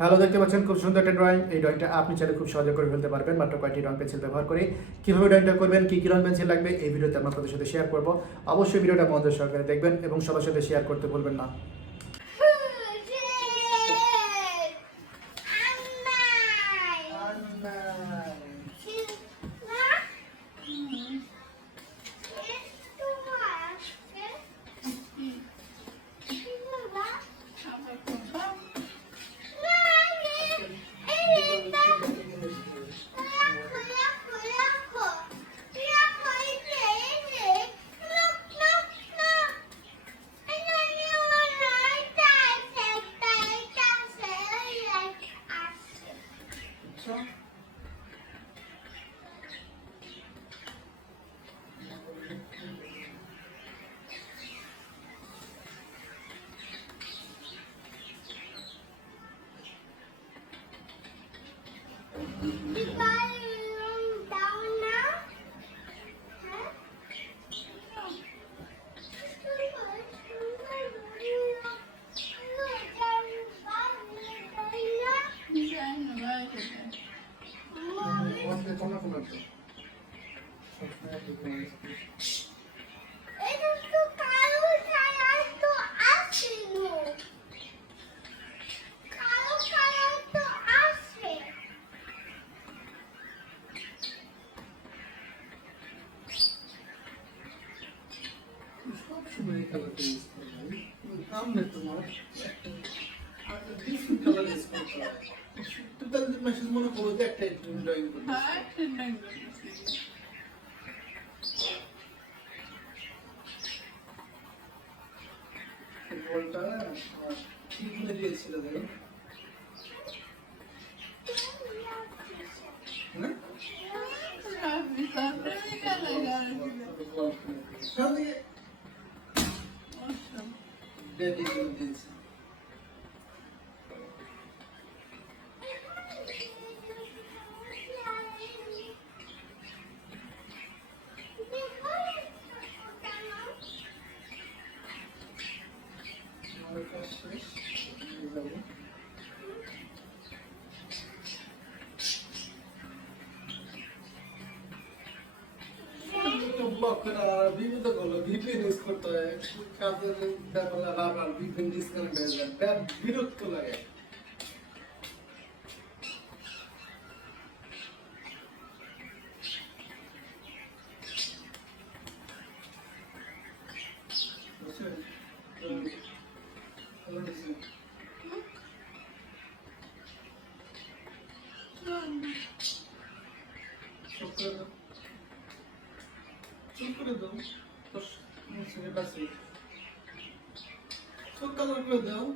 Hello, দেখতে পাচ্ছেন খুব সুন্দর একটা ড্রয়িং। এই ড্রয়িংটা আপনি চাইলে খুব সহজে করে ফেলতে পারবেন মাত্র কয়েকটি রং পেন্সিল ব্যবহার করে। কীভাবে ড্রয়িংটা করবেন, কী কী রং পেন্সিল লাগবে, এই ভিডিওতে আমরা আপনাদের সাথে শেয়ার করব। অবশ্যই ভিডিওটা মনোযোগ সহকারে দেখবেন এবং সবার সাথে শেয়ার করতে ভুলবেন না। মনে করো যে একটা ড্রয়িং করতে বলটা ঠিক করে দিয়েছিল দেখো ডেডি করে দিয়েছে বিভিন্ন গুলো ভিপিএন ইউজ করতে হয় কাজের ব্যাপারে বারবার ভিপিএন ডিসকানেক্ট হয়ে যায় বিরক্ত লাগে চুপ করে দাও তোর কাছে চোখ কালার করে দাও